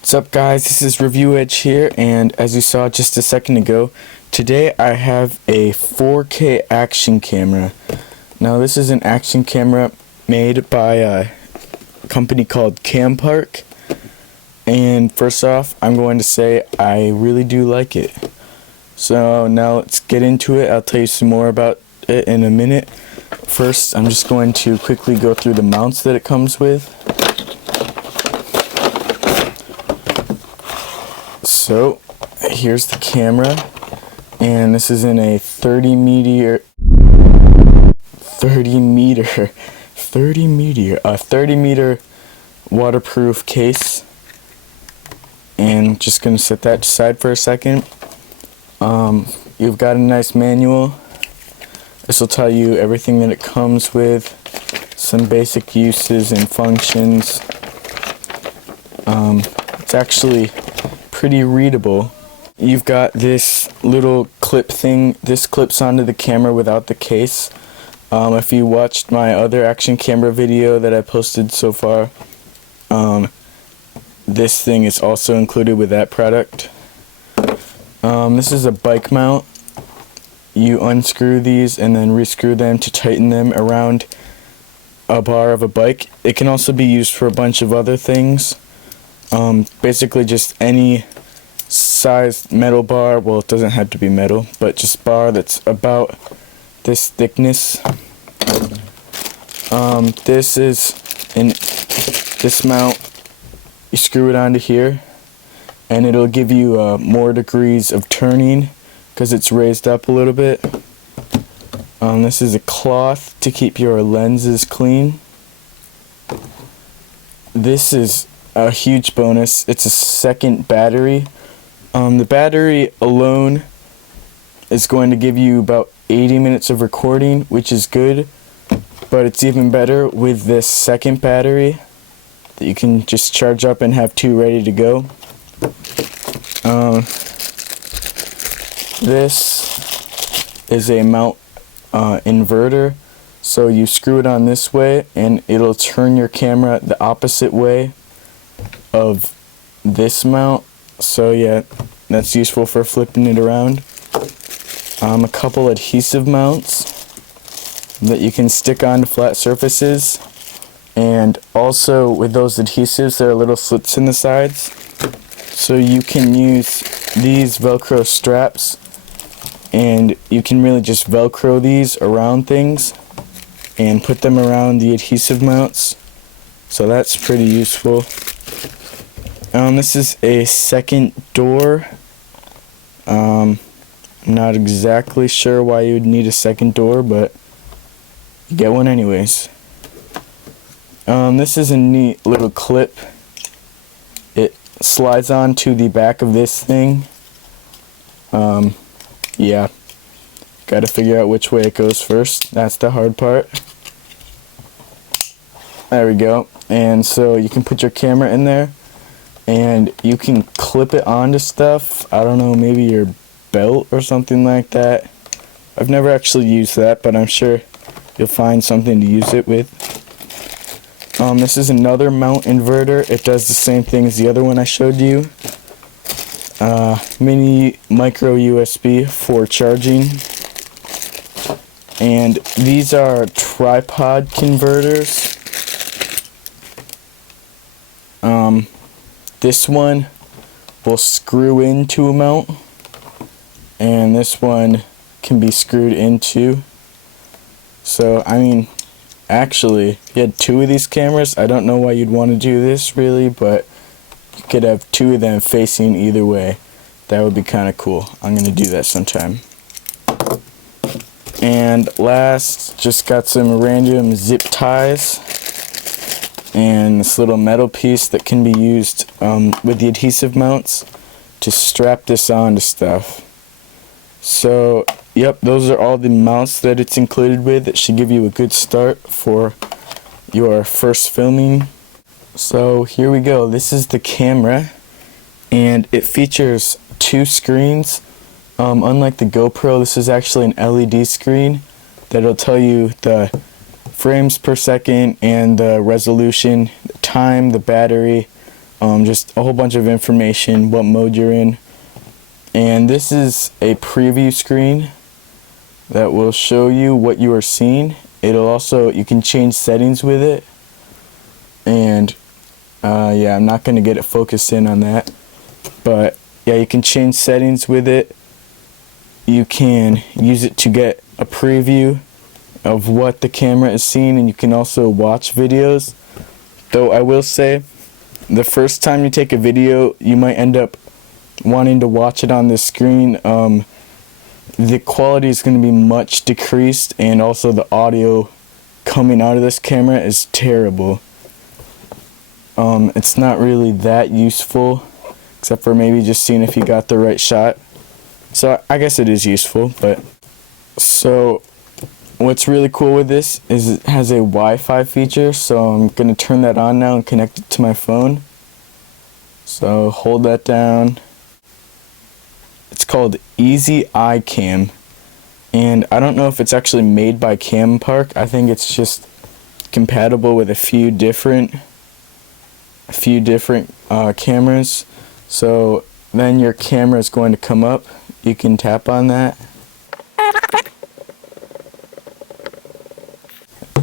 What's up guys, this is Review Edge here, and as you saw just a second ago, today I have a 4K action camera. Now this is an action camera made by a company called Campark, and first off I'm going to say I really do like it. So now let's get into it. I'll tell you some more about it in a minute. First I'm just going to quickly go through the mounts that it comes with. So here's the camera, and this is in a 30 meter waterproof case, and just gonna set that aside for a second. You've got a nice manual. This will tell you everything that it comes with, some basic uses and functions. It's actually pretty readable. You've got this little clip thing. This clips onto the camera without the case. If you watched my other action camera video that I posted so far, this thing is also included with that product. This is a bike mount. You unscrew these and then rescrew them to tighten them around a bar of a bike. It can also be used for a bunch of other things. Basically just any sized metal bar, well, it doesn't have to be metal, but just bar that's about this thickness. This mount, you screw it onto here and it'll give you more degrees of turning because it's raised up a little bit. This is a cloth to keep your lenses clean. This is a huge bonus. It's a second battery. The battery alone is going to give you about 80 minutes of recording, which is good, but it's even better with this second battery that you can just charge up and have two ready to go. This is a mount inverter, so you screw it on this way and it'll turn your camera the opposite way of this mount. So yeah, that's useful for flipping it around. A couple adhesive mounts that you can stick onto flat surfaces, and also with those adhesives there are little slits in the sides, so you can use these Velcro straps and you can really just Velcro these around things and put them around the adhesive mounts, so that's pretty useful. This is a second door. I'm not exactly sure why you would need a second door, but you get one anyways. This is a neat little clip. It slides onto the back of this thing. Yeah, gotta figure out which way it goes first. That's the hard part. There we go. And so you can put your camera in there and you can clip it onto stuff. I don't know, maybe your belt or something like that. I've never actually used that, but I'm sure you'll find something to use it with. This is another mount inverter. It does the same thing as the other one I showed you. Mini micro USB for charging. And these are tripod converters. This one will screw into a mount, and this one can be screwed into. So I mean, actually, if you had two of these cameras, I don't know why you'd want to do this really, but you could have two of them facing either way. That would be kind of cool. I'm gonna do that sometime. And last, just got some random zip ties and this little metal piece that can be used with the adhesive mounts to strap this onto stuff. So yep, those are all the mounts that it's included with. It should give you a good start for your first filming. So here we go. This is the camera, and it features 2 screens. Unlike the GoPro, this is actually an LED screen that'll tell you the frames per second and the resolution, the time, the battery, just a whole bunch of information, what mode you're in. And this is a preview screen that will show you what you are seeing. It'll also, you can change settings with it, and yeah, I'm not going to get it focused in on that, but yeah, you can change settings with it. You can use it to get a preview of what the camera is seeing, and you can also watch videos. Though I will say, the first time you take a video, you might end up wanting to watch it on this screen. The quality is going to be much decreased, and also the audio coming out of this camera is terrible. It's not really that useful, except for maybe just seeing if you got the right shot. So I guess it is useful, but so what's really cool with this is it has a Wi-Fi feature, so I'm going to turn that on now and connect it to my phone. So hold that down. It's called Easy Eye Cam, and I don't know if it's actually made by Campark. I think it's just compatible with a few different cameras. So then your camera is going to come up. You can tap on that,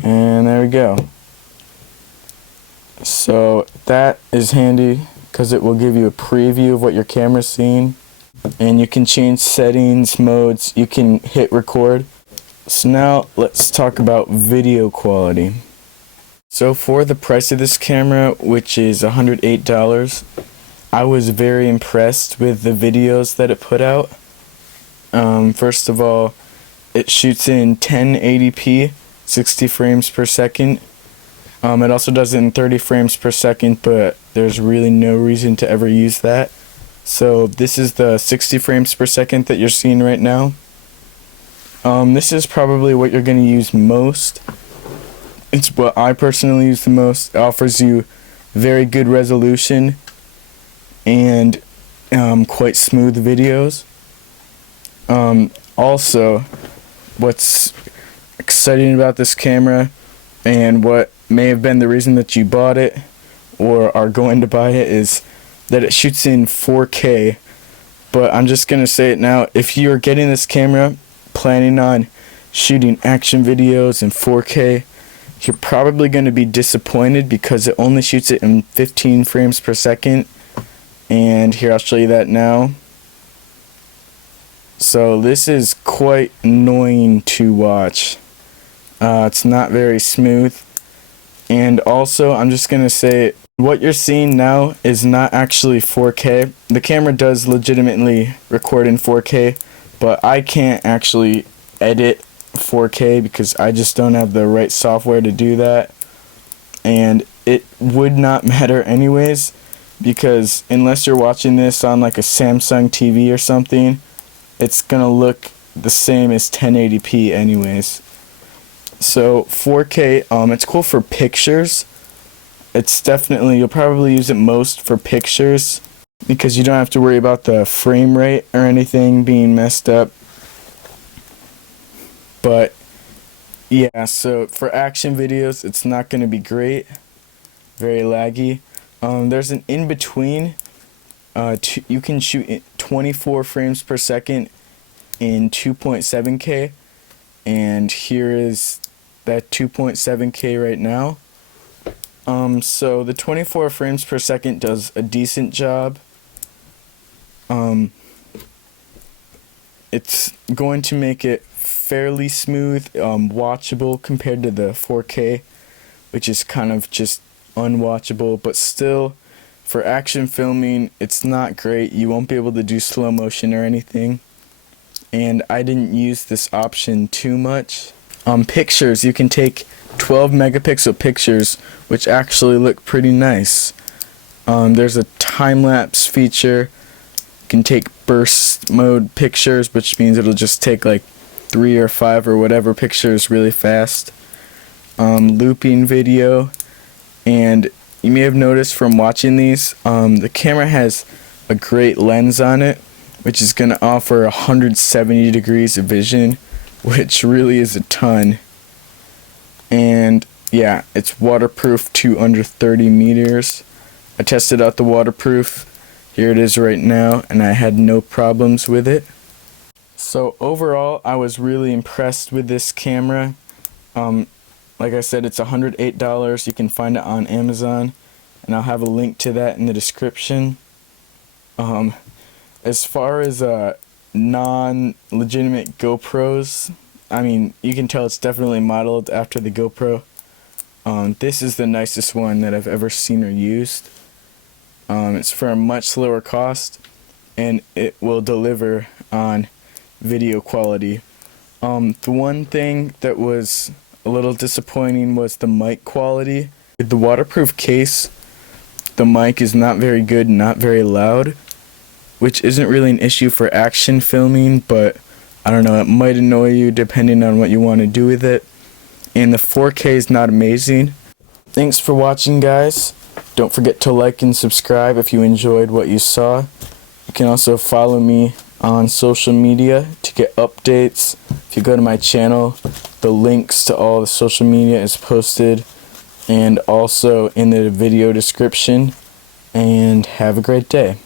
and there we go. So that is handy because it will give you a preview of what your camera's seeing, and you can change settings, modes. You can hit record. So now let's talk about video quality. So for the price of this camera, which is $108, I was very impressed with the videos that it put out. First of all, it shoots in 1080p, 60 frames per second. It also does it in 30 frames per second, but there's really no reason to ever use that. So this is the 60 frames per second that you're seeing right now. This is probably what you're going to use most. It's what I personally use the most. It offers you very good resolution and quite smooth videos. Also, what's exciting about this camera, and what may have been the reason that you bought it or are going to buy it, is that it shoots in 4K. But I'm just going to say it now, if you're getting this camera planning on shooting action videos in 4K, you're probably going to be disappointed because it only shoots it in 15 frames per second. And here, I'll show you that now. So this is quite annoying to watch. It's not very smooth. And also, I'm just going to say, what you're seeing now is not actually 4K. The camera does legitimately record in 4K, but I can't actually edit 4K because I just don't have the right software to do that. And it would not matter anyways, because unless you're watching this on like a Samsung TV or something, it's gonna look the same as 1080p anyways. So 4K, it's cool for pictures. It's definitely, you'll probably use it most for pictures because you don't have to worry about the frame rate or anything being messed up. But yeah, so for action videos, it's not going to be great. Very laggy. There's an in-between. You can shoot 24 frames per second in 2.7K. And here is that 2.7K right now. So the 24 frames per second does a decent job. It's going to make it fairly smooth, watchable compared to the 4K, which is kind of just unwatchable, but still, for action filming, it's not great. You won't be able to do slow motion or anything, and I didn't use this option too much. Pictures, you can take 12 megapixel pictures, which actually look pretty nice. There's a time-lapse feature. You can take burst mode pictures, which means it'll just take like 3 or 5 or whatever pictures really fast. Looping video, and you may have noticed from watching these, the camera has a great lens on it, which is going to offer 170 degrees of vision, which really is a ton. And yeah, it's waterproof to under 30 meters. I tested out the waterproof. Here it is right now, and I had no problems with it. So overall, I was really impressed with this camera. Like I said, it's $108. You can find it on Amazon, and I'll have a link to that in the description. As far as non-legitimate GoPros, I mean, you can tell it's definitely modeled after the GoPro. This is the nicest one that I've ever seen or used. It's for a much lower cost, and it will deliver on video quality. The one thing that was a little disappointing was the mic quality. With the waterproof case, the mic is not very good, not very loud, which isn't really an issue for action filming, but I don't know, it might annoy you depending on what you want to do with it. And the 4K is not amazing. Thanks for watching, guys. Don't forget to like and subscribe if you enjoyed what you saw. You can also follow me on social media to get updates. If you go to my channel, the links to all the social media is posted and also in the video description. And have a great day.